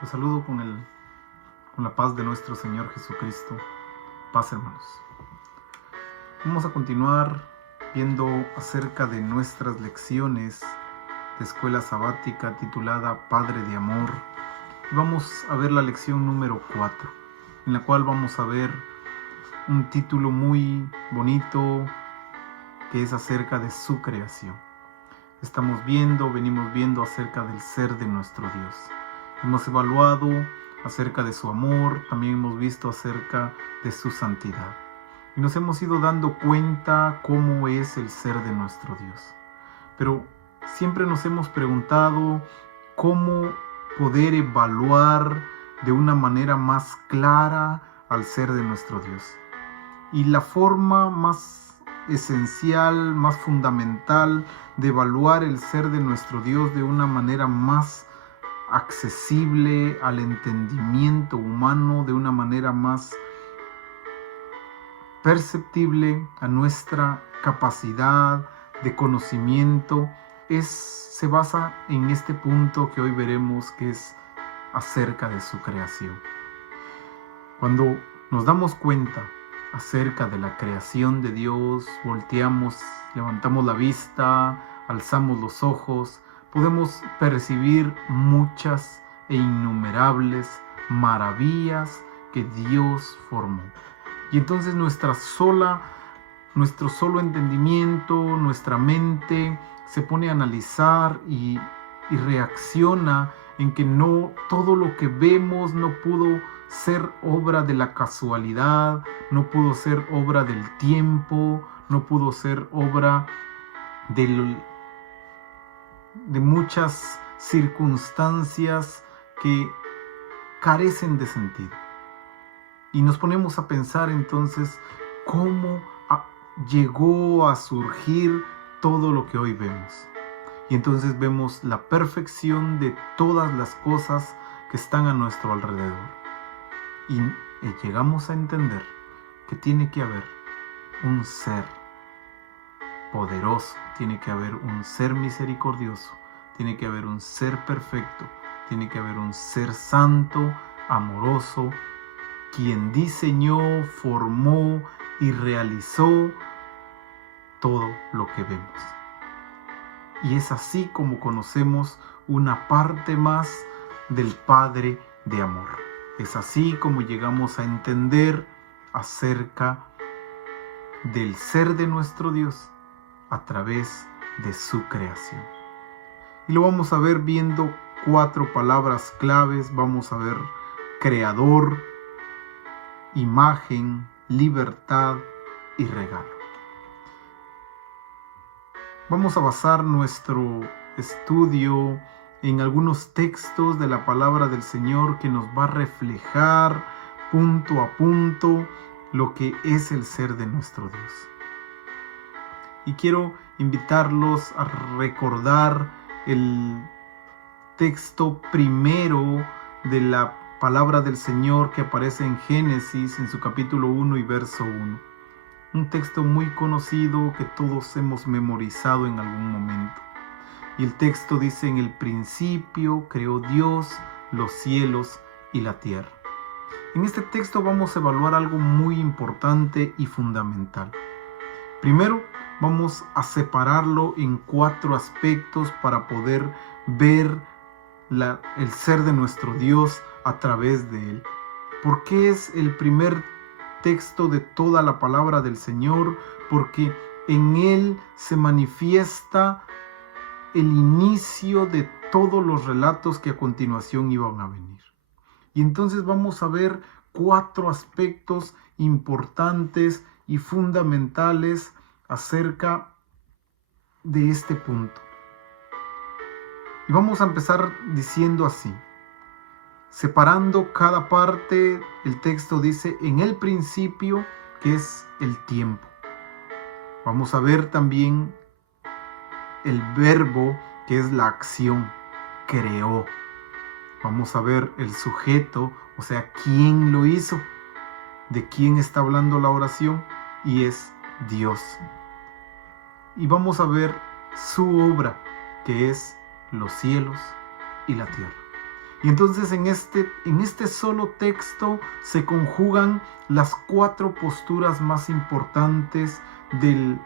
Los saludo con la paz de nuestro Señor Jesucristo. Paz, hermanos. Vamos a continuar viendo acerca de nuestras lecciones de escuela sabática titulada Padre de Amor. Vamos a ver la lección número 4, en la cual vamos a ver un título muy bonito que es acerca de su creación. Venimos viendo acerca del ser de nuestro Dios. Hemos evaluado acerca de su amor, también hemos visto acerca de su santidad. Y nos hemos ido dando cuenta cómo es el ser de nuestro Dios. Pero siempre nos hemos preguntado cómo poder evaluar de una manera más clara al ser de nuestro Dios. Y la forma más esencial, más fundamental de evaluar el ser de nuestro Dios de una manera más accesible al entendimiento humano, de una manera más perceptible a nuestra capacidad de conocimiento, se basa en este punto que hoy veremos, que es acerca de su creación. Cuando nos damos cuenta acerca de la creación de Dios, volteamos, levantamos la vista, alzamos los ojos, podemos percibir muchas e innumerables maravillas que Dios formó. Y entonces nuestro solo entendimiento, nuestra mente se pone a analizar y reacciona en que no todo lo que vemos no pudo ser obra de la casualidad, no pudo ser obra del tiempo, no pudo ser obra de muchas circunstancias que carecen de sentido. Y nos ponemos a pensar entonces cómo llegó a surgir todo lo que hoy vemos. Y entonces vemos la perfección de todas las cosas que están a nuestro alrededor. Y llegamos a entender que tiene que haber un ser poderoso, tiene que haber un ser misericordioso, tiene que haber un ser perfecto, tiene que haber un ser santo, amoroso, quien diseñó, formó y realizó todo lo que vemos. Y es así como conocemos una parte más del Padre de amor. Es así como llegamos a entender acerca del ser de nuestro Dios a través de su creación. Y lo vamos a ver viendo 4 palabras claves. Vamos a ver creador, imagen, libertad y regalo. Vamos a basar nuestro estudio en algunos textos de la palabra del Señor que nos va a reflejar punto a punto lo que es el ser de nuestro Dios. Y quiero invitarlos a recordar el texto primero de la palabra del Señor que aparece en Génesis en su capítulo 1 y verso 1. Un texto muy conocido que todos hemos memorizado en algún momento. Y el texto dice: en el principio creó Dios los cielos y la tierra. En este texto vamos a evaluar algo muy importante y fundamental. Primero, vamos a separarlo en 4 aspectos para poder ver el ser de nuestro Dios a través de él. ¿Por qué es el primer texto de toda la palabra del Señor? Porque en él se manifiesta el inicio de todos los relatos que a continuación iban a venir. Y entonces vamos a ver 4 aspectos importantes y fundamentales acerca de este punto. Y vamos a empezar diciendo así. Separando cada parte, el texto dice: en el principio, que es el tiempo. Vamos a ver también el verbo, que es la acción, creó. Vamos a ver el sujeto, o sea, quién lo hizo, de quién está hablando la oración, y es Dios. Y vamos a ver su obra, que es los cielos y la tierra. Y entonces en este solo texto se conjugan las 4 posturas más importantes de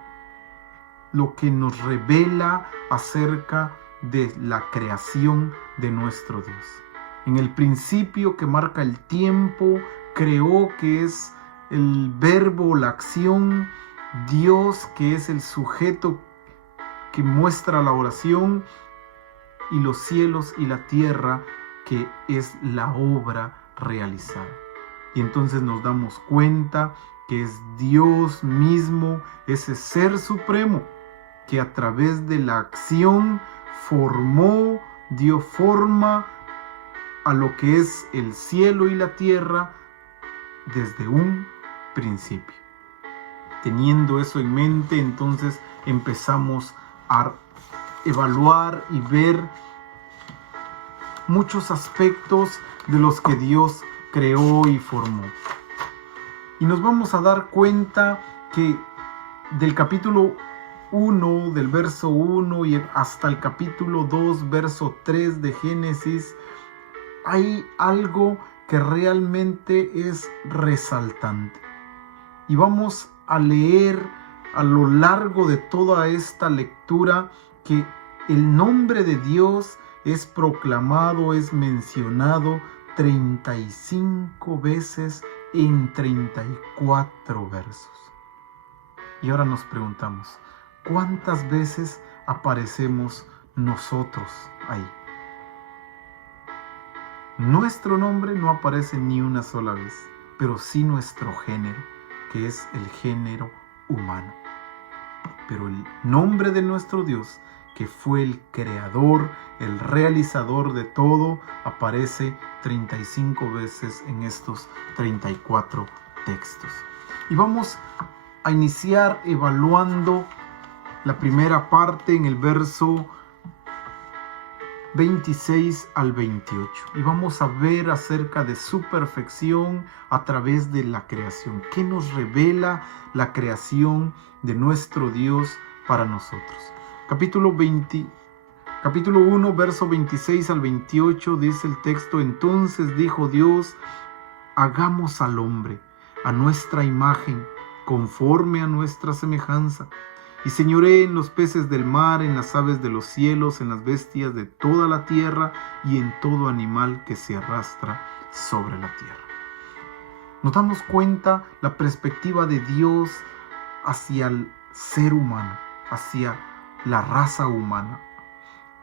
lo que nos revela acerca de la creación de nuestro Dios. En el principio, que marca el tiempo, creó, que es el verbo, la acción. Dios, que es el sujeto que muestra la oración. Y los cielos y la tierra, que es la obra realizada. Y entonces nos damos cuenta que es Dios mismo, ese ser supremo, que a través de la acción formó, dio forma a lo que es el cielo y la tierra desde un principio. Teniendo eso en mente, entonces empezamos a evaluar y ver muchos aspectos de los que Dios creó y formó. Y nos vamos a dar cuenta que del capítulo 1, del verso 1 y hasta el capítulo 2, verso 3 de Génesis, hay algo que realmente es resaltante. Y vamos a leer a lo largo de toda esta lectura que el nombre de Dios es proclamado, es mencionado 35 veces en 34 versos. Y ahora nos preguntamos, ¿cuántas veces aparecemos nosotros ahí? Nuestro nombre no aparece ni una sola vez, pero sí nuestro género, que es el género humano. Pero el nombre de nuestro Dios, que fue el creador, el realizador de todo, aparece 35 veces en estos 34 textos. Y vamos a iniciar evaluando la primera parte en el verso 26 al 28. Y vamos a ver acerca de su perfección a través de la creación. ¿Qué nos revela la creación de nuestro Dios para nosotros? Capítulo 1, verso 26 al 28, dice el texto: Entonces dijo Dios, hagamos al hombre a nuestra imagen, conforme a nuestra semejanza, y señoree en los peces del mar, en las aves de los cielos, en las bestias de toda la tierra, y en todo animal que se arrastra sobre la tierra. Nos damos cuenta la perspectiva de Dios hacia el ser humano, hacia la raza humana.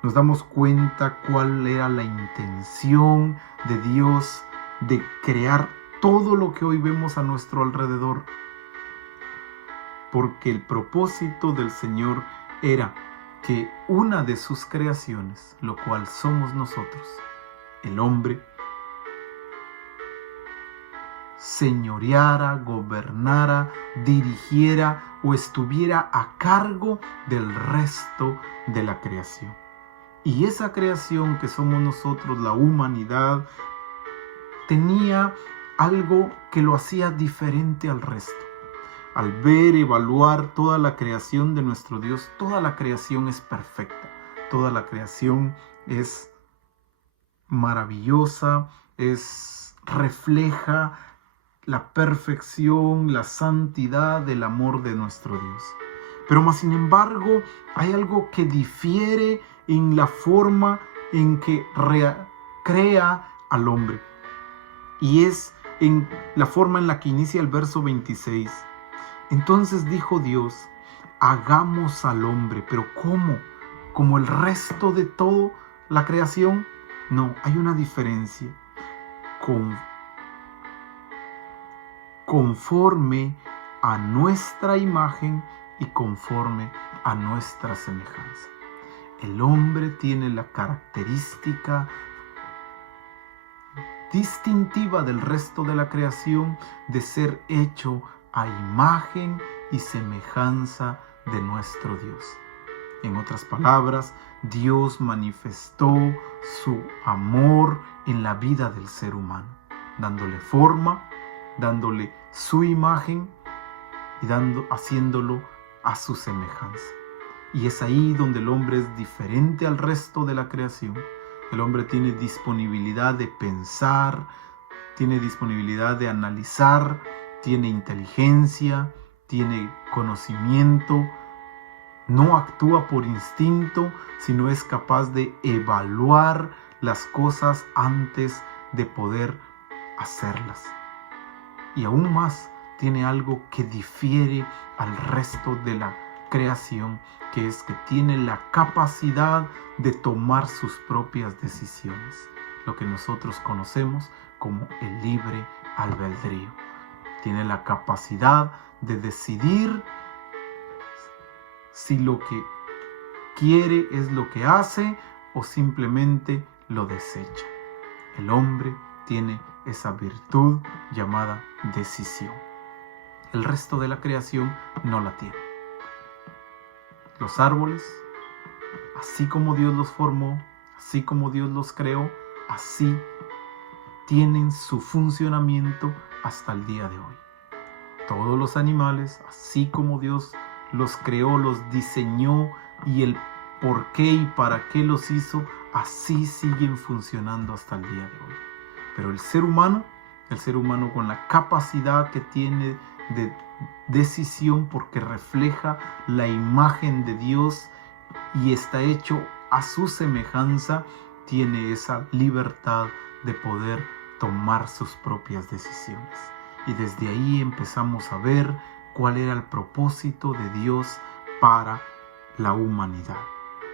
Nos damos cuenta cuál era la intención de Dios de crear todo lo que hoy vemos a nuestro alrededor. Porque el propósito del Señor era que una de sus creaciones, lo cual somos nosotros, el hombre, señoreara, gobernara, dirigiera o estuviera a cargo del resto de la creación. Y esa creación que somos nosotros, la humanidad, tenía algo que lo hacía diferente al resto. Al ver, evaluar toda la creación de nuestro Dios, toda la creación es perfecta, toda la creación es maravillosa, refleja la perfección, la santidad del amor de nuestro Dios. Pero más sin embargo, hay algo que difiere en la forma en que crea al hombre. Y es en la forma en la que inicia el verso 26. Entonces dijo Dios, hagamos al hombre. ¿Pero cómo? ¿Como el resto de toda la creación? No, hay una diferencia. Conforme a nuestra imagen y conforme a nuestra semejanza. El hombre tiene la característica distintiva del resto de la creación de ser hecho a imagen y semejanza de nuestro Dios. En otras palabras, Dios manifestó su amor en la vida del ser humano, dándole forma, dándole su imagen y haciéndolo a su semejanza. Y es ahí donde el hombre es diferente al resto de la creación, El hombre tiene disponibilidad de pensar, tiene disponibilidad de analizar, tiene inteligencia, tiene conocimiento, no actúa por instinto, sino es capaz de evaluar las cosas antes de poder hacerlas. Y aún más, tiene algo que difiere al resto de la creación, que es que tiene la capacidad de tomar sus propias decisiones, lo que nosotros conocemos como el libre albedrío. Tiene la capacidad de decidir si lo que quiere es lo que hace o simplemente lo desecha. El hombre tiene esa virtud llamada decisión. El resto de la creación no la tiene. Los árboles, así como Dios los formó, así como Dios los creó, así tienen su funcionamiento hasta el día de hoy. Todos los animales, así como Dios los creó, los diseñó, y el por qué y para qué los hizo, así siguen funcionando hasta el día de hoy. Pero el ser humano con la capacidad que tiene de decisión, porque refleja la imagen de Dios y está hecho a su semejanza, tiene esa libertad de poder tomar sus propias decisiones. Y desde ahí empezamos a ver cuál era el propósito de Dios para la humanidad.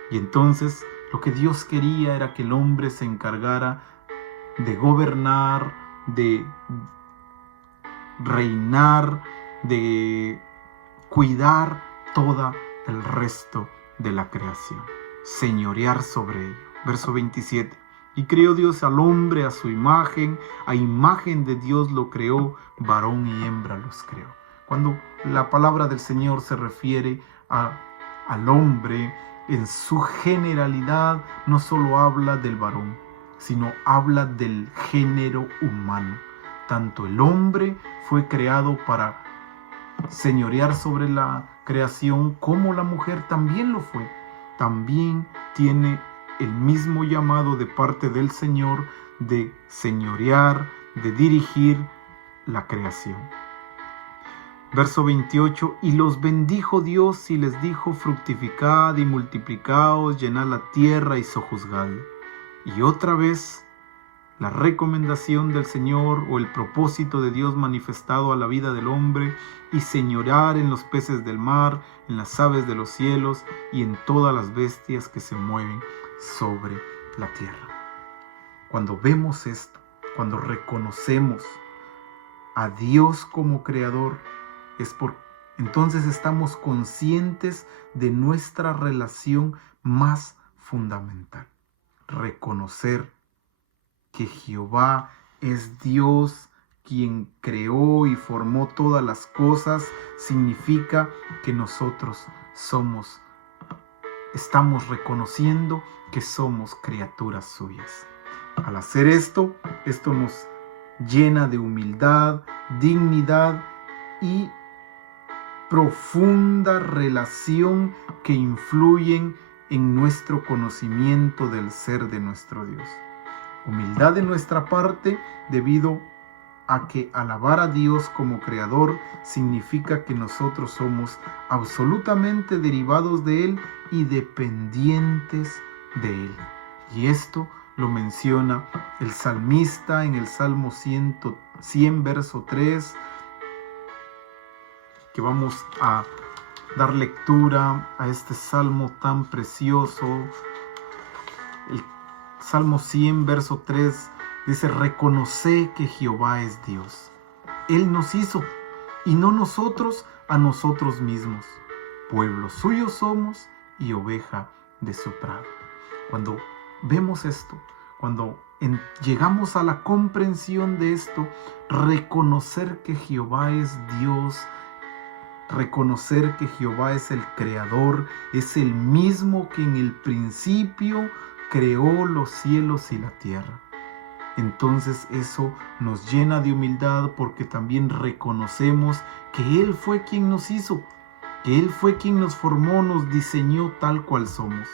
Y entonces lo que Dios quería era que el hombre se encargara de gobernar, de reinar, de cuidar todo el resto de la creación, señorear sobre ello. Verso 27. Y creó Dios al hombre a su imagen, a imagen de Dios lo creó, varón y hembra los creó. Cuando la palabra del Señor se refiere al hombre en su generalidad, no solo habla del varón, sino habla del género humano. Tanto el hombre fue creado para señorear sobre la creación, como la mujer también lo fue. También tiene el mismo llamado de parte del Señor de señorear, de dirigir la creación. Verso 28, y los bendijo Dios y les dijo, fructificad y multiplicaos, llenad la tierra y sojuzgadla. Y otra vez, la recomendación del Señor o el propósito de Dios manifestado a la vida del hombre, y señorear en los peces del mar, en las aves de los cielos y en todas las bestias que se mueven sobre la tierra. Cuando vemos esto, cuando reconocemos a Dios como creador, entonces estamos conscientes de nuestra relación más fundamental. Reconocer que Jehová es Dios, quien creó y formó todas las cosas, significa que nosotros estamos reconociendo que somos criaturas suyas. Al hacer esto nos llena de humildad, dignidad y profunda relación que influyen en nuestro conocimiento del ser de nuestro Dios. Humildad de nuestra parte debido a que alabar a Dios como creador significa que nosotros somos absolutamente derivados de Él y dependientes de Él. Y esto lo menciona el salmista en el Salmo 100 verso 3, que vamos a dar lectura a este salmo tan precioso. El Salmo 100 verso 3 dice, reconoce que Jehová es Dios. Él nos hizo y no nosotros a nosotros mismos. Pueblo suyo somos y oveja de su prado. Cuando vemos esto, cuando llegamos a la comprensión de esto, reconocer que Jehová es Dios, reconocer que Jehová es el creador, es el mismo que en el principio creó los cielos y la tierra. Entonces eso nos llena de humildad, porque también reconocemos que Él fue quien nos hizo, que Él fue quien nos formó, nos diseñó tal cual somos,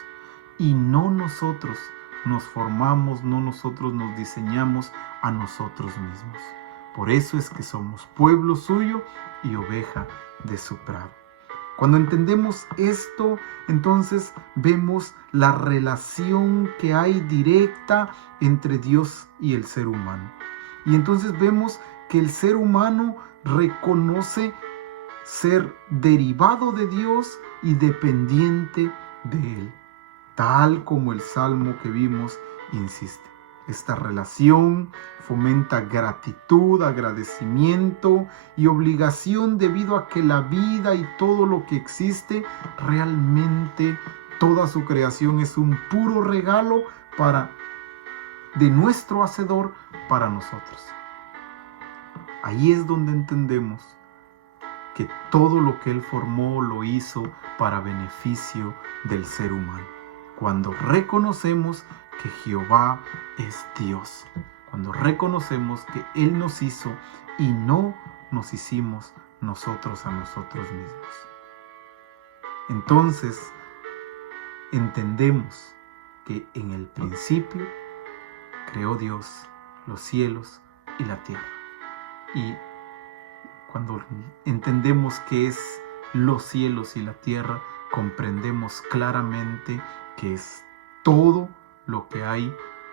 y no nosotros nos formamos, no nosotros nos diseñamos a nosotros mismos. Por eso es que somos pueblo suyo y oveja de su prado. Cuando entendemos esto, entonces vemos la relación que hay directa entre Dios y el ser humano. Y entonces vemos que el ser humano reconoce ser derivado de Dios y dependiente de Él, tal como el salmo que vimos insiste. Esta relación fomenta gratitud, agradecimiento y obligación debido a que la vida y todo lo que existe, realmente toda su creación es un puro regalo de nuestro Hacedor para nosotros. Ahí es donde entendemos que todo lo que Él formó lo hizo para beneficio del ser humano. Cuando reconocemos que Jehová es Dios, cuando reconocemos que Él nos hizo y no nos hicimos nosotros a nosotros mismos. Entonces, entendemos que en el principio creó Dios los cielos y la tierra. Y cuando entendemos qué es los cielos y la tierra, comprendemos claramente que es todo lo que hay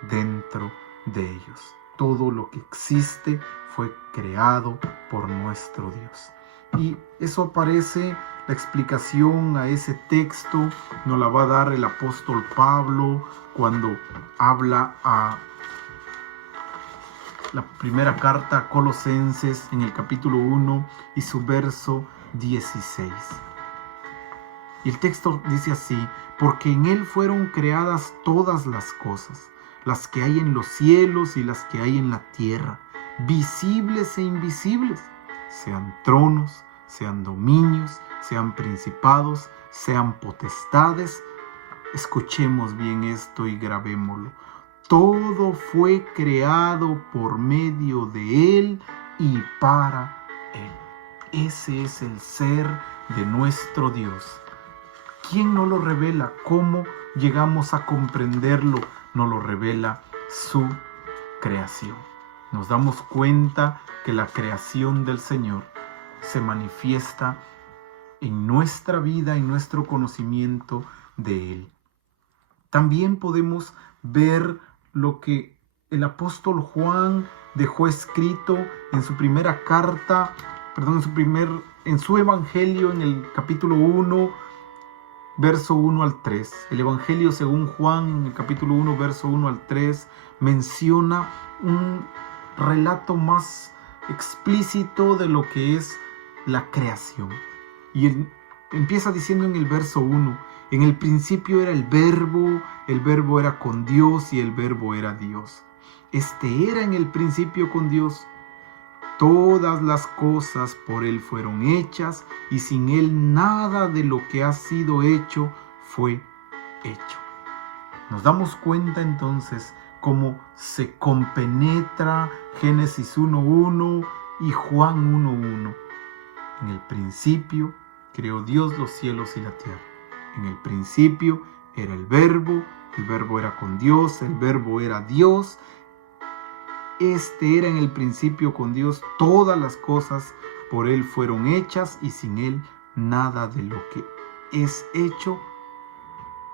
dentro de ellos. Todo lo que existe fue creado por nuestro Dios. Y eso aparece, la explicación a ese texto nos la va a dar el apóstol Pablo cuando habla a la primera carta a Colosenses en el capítulo 1 y su verso 16. Y el texto dice así: porque en Él fueron creadas todas las cosas, las que hay en los cielos y las que hay en la tierra, visibles e invisibles, sean tronos, sean dominios, sean principados, sean potestades. Escuchemos bien esto y grabémoslo. Todo fue creado por medio de Él y para Él. Ese es el ser de nuestro Dios. ¿Quién nos lo revela? ¿Cómo llegamos a comprenderlo? Nos lo revela su creación. Nos damos cuenta que la creación del Señor se manifiesta en nuestra vida y nuestro conocimiento de Él. También podemos ver lo que el apóstol Juan dejó escrito en su primera carta, en su evangelio, en el capítulo 1, verso 1 al 3. El evangelio según Juan, en el capítulo 1, verso 1 al 3, menciona un relato más explícito de lo que es la creación. Y él empieza diciendo en el verso 1: en el principio era el verbo era con Dios y el verbo era Dios. Este era en el principio con Dios. Todas las cosas por Él fueron hechas y sin Él nada de lo que ha sido hecho fue hecho. Nos damos cuenta entonces cómo se compenetra Génesis 1:1 y Juan 1:1. En el principio creó Dios los cielos y la tierra. En el principio era el verbo era con Dios, el verbo era Dios. Este era en el principio con Dios, todas las cosas por Él fueron hechas y sin Él nada de lo que es hecho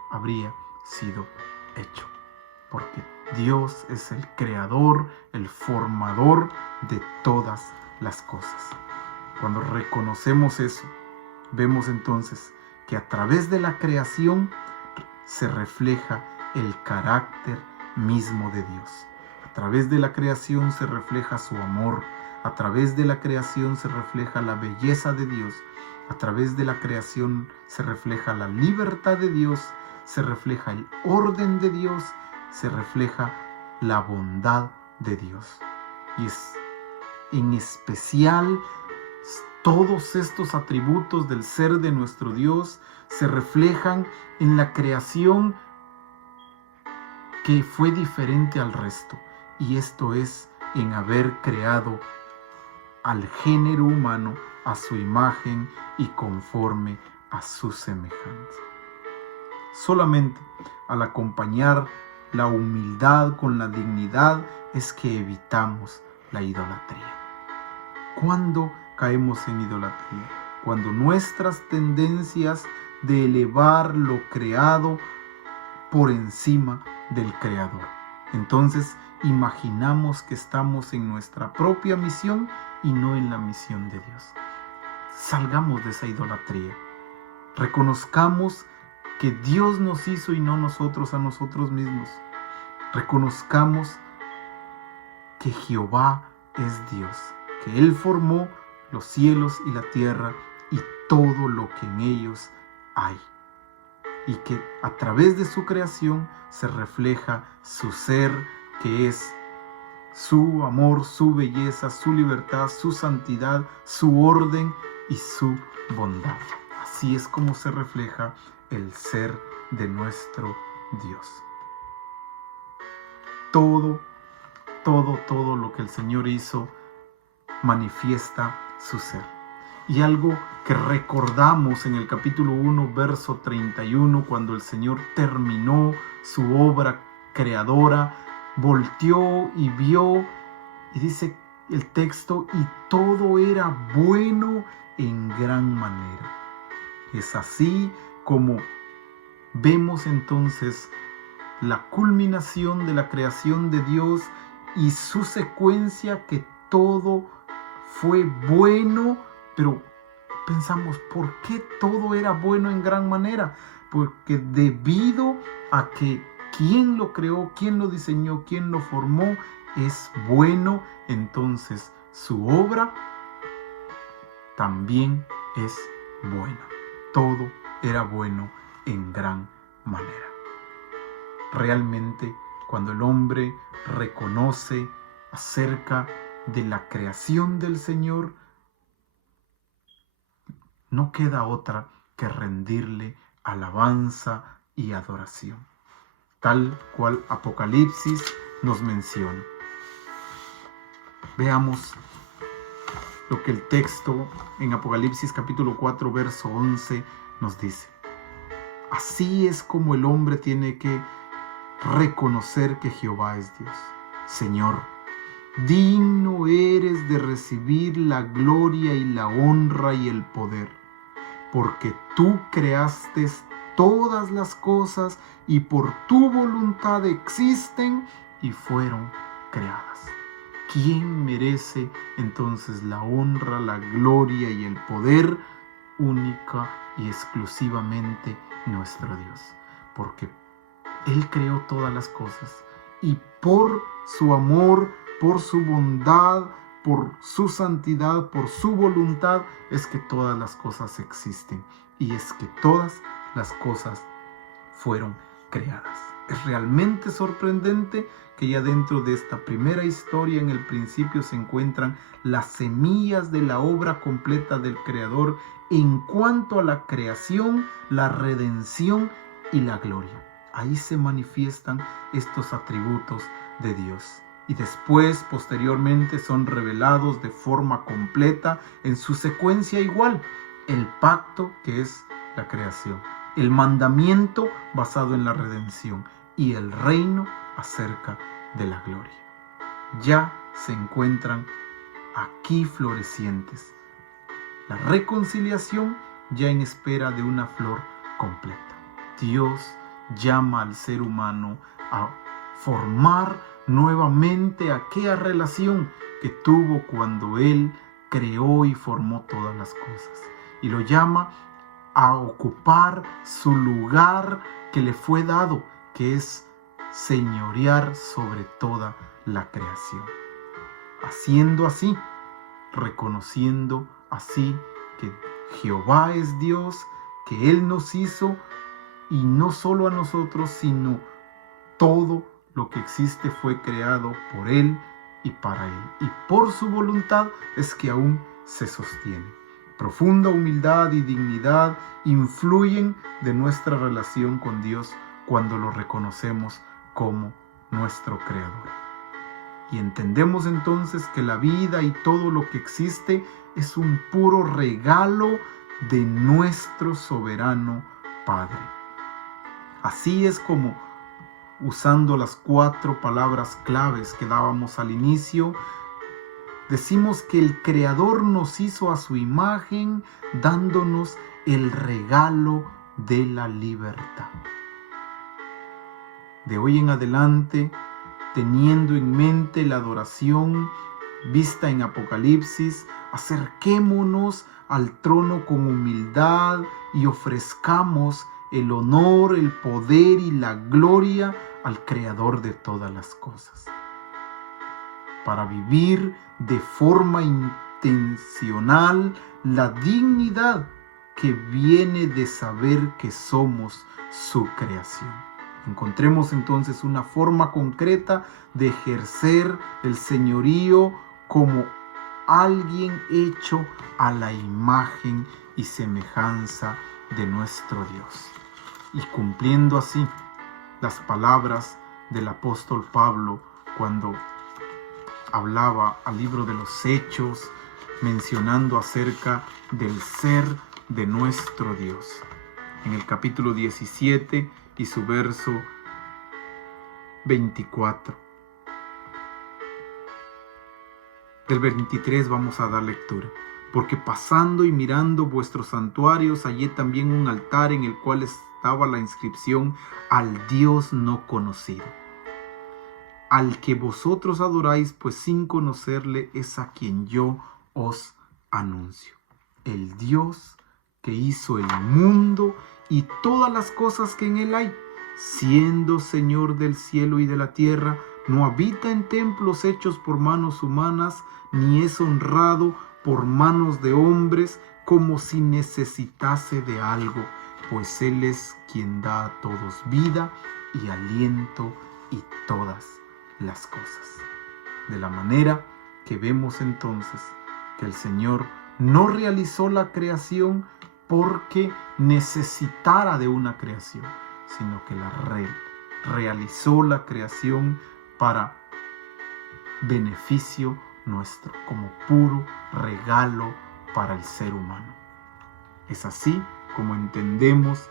habría sido hecho. Porque Dios es el creador, el formador de todas las cosas. Cuando reconocemos eso, vemos entonces que a través de la creación se refleja el carácter mismo de Dios. A través de la creación se refleja su amor. A través de la creación se refleja la belleza de Dios. A través de la creación se refleja la libertad de Dios. Se refleja el orden de Dios. Se refleja la bondad de Dios. Y es en especial todos estos atributos del ser de nuestro Dios se reflejan en la creación que fue diferente al resto. Y esto es en haber creado al género humano a su imagen y conforme a su semejanza. Solamente al acompañar la humildad, con la dignidad, es que evitamos la idolatría. ¿Cuándo caemos en idolatría? Cuando nuestras tendencias de elevar lo creado por encima del Creador. Entonces imaginamos que estamos en nuestra propia misión y no en la misión de Dios. Salgamos de esa idolatría. Reconozcamos que Dios nos hizo y no nosotros a nosotros mismos. Reconozcamos que Jehová es Dios, que Él formó los cielos y la tierra y todo lo que en ellos hay. Y que a través de su creación se refleja su ser, que es su amor, su belleza, su libertad, su santidad, su orden y su bondad. Así es como se refleja el ser de nuestro Dios. Todo lo que el Señor hizo manifiesta su ser. Y algo que recordamos en el capítulo 1, verso 31, cuando el Señor terminó su obra creadora, volteó y vio, y dice el texto, y todo era bueno en gran manera. Es así como vemos entonces la culminación de la creación de Dios y su secuencia, que todo fue bueno, pero pensamos, ¿por qué todo era bueno en gran manera? Porque debido a que quien lo creó, quien lo diseñó, quien lo formó, es bueno, entonces su obra también es buena. Todo era bueno en gran manera. Realmente, cuando el hombre reconoce acerca de la creación del Señor, no queda otra que rendirle alabanza y adoración, tal cual Apocalipsis nos menciona. Veamos lo que el texto en Apocalipsis capítulo 4, verso 11 nos dice. Así es como el hombre tiene que reconocer que Jehová es Dios. Señor, digno eres de recibir la gloria y la honra y el poder, porque tú creaste todas las cosas y por tu voluntad existen y fueron creadas. ¿Quién merece entonces la honra, la gloria y el poder? Única y exclusivamente nuestro Dios, porque Él creó todas las cosas y por su amor, por su bondad, por su santidad, por su voluntad, es que todas las cosas existen y es que todas las cosas fueron creadas. Es realmente sorprendente que ya dentro de esta primera historia, en el principio, se encuentran las semillas de la obra completa del Creador en cuanto a la creación, la redención y la gloria. Ahí se manifiestan estos atributos de Dios. Y después, posteriormente, son revelados de forma completa en su secuencia igual. El pacto, que es la creación, el mandamiento basado en la redención y el reino acerca de la gloria. Ya se encuentran aquí florecientes. La reconciliación ya en espera de una flor completa. Dios llama al ser humano a formar nuevamente aquella relación que tuvo cuando Él creó y formó todas las cosas. Y lo llama a ocupar su lugar que le fue dado, que es señorear sobre toda la creación. Haciendo así, reconociendo así que Jehová es Dios, que Él nos hizo, y no solo a nosotros, sino todo lo que existe fue creado por Él y para Él. Y por su voluntad es que aún se sostiene. Profunda humildad y dignidad influyen de nuestra relación con Dios cuando lo reconocemos como nuestro Creador. Y entendemos entonces que la vida y todo lo que existe es un puro regalo de nuestro soberano Padre. Así es como usando las 4 palabras claves que dábamos al inicio, decimos que el Creador nos hizo a su imagen, dándonos el regalo de la libertad. De hoy en adelante, teniendo en mente la adoración vista en Apocalipsis, acerquémonos al trono con humildad y ofrezcamos el honor, el poder y la gloria al Creador de todas las cosas, para vivir de forma intencional la dignidad que viene de saber que somos su creación. Encontremos entonces una forma concreta de ejercer el señorío como alguien hecho a la imagen y semejanza de nuestro Dios. Y cumpliendo así las palabras del apóstol Pablo cuando hablaba al libro de los Hechos, mencionando acerca del ser de nuestro Dios. En el capítulo 17 y su verso 24. Del 23 vamos a dar lectura. Porque pasando y mirando vuestros santuarios, hallé también un altar en el cual estaba la inscripción: al Dios no conocido, al que vosotros adoráis, pues sin conocerle es a quien yo os anuncio. El Dios que hizo el mundo y todas las cosas que en él hay, siendo Señor del cielo y de la tierra, no habita en templos hechos por manos humanas, ni es honrado por manos de hombres como si necesitase de algo, pues Él es quien da a todos vida y aliento y todas las cosas. De la manera que vemos entonces que el Señor no realizó la creación porque necesitara de una creación, sino que realizó la creación para beneficio nuestro, como puro regalo para el ser humano. Es así como entendemos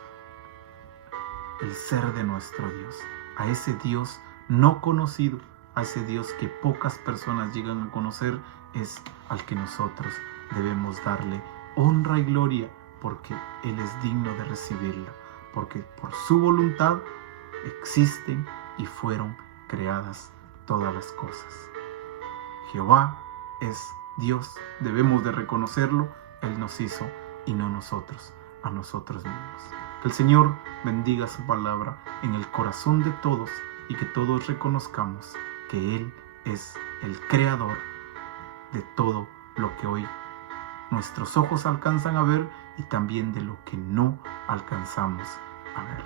el ser de nuestro Dios, a ese Dios no conocido, a ese Dios que pocas personas llegan a conocer, es al que nosotros debemos darle honra y gloria, porque Él es digno de recibirla, porque por su voluntad existen y fueron creadas todas las cosas. Jehová es Dios, debemos de reconocerlo. Él nos hizo y no nosotros a nosotros mismos. Que el Señor bendiga su palabra en el corazón de todos y que todos reconozcamos que Él es el creador de todo lo que hoy nuestros ojos alcanzan a ver y también de lo que no alcanzamos a ver.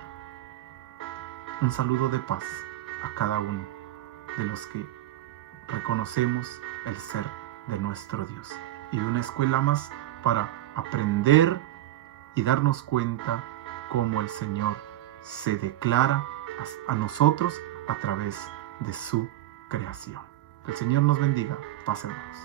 Un saludo de paz a cada uno de los que reconocemos el ser de nuestro Dios, y una escuela más para aprender y darnos cuenta cómo el Señor se declara a nosotros a través de su creación. Que el Señor nos bendiga. Paz, hermanos.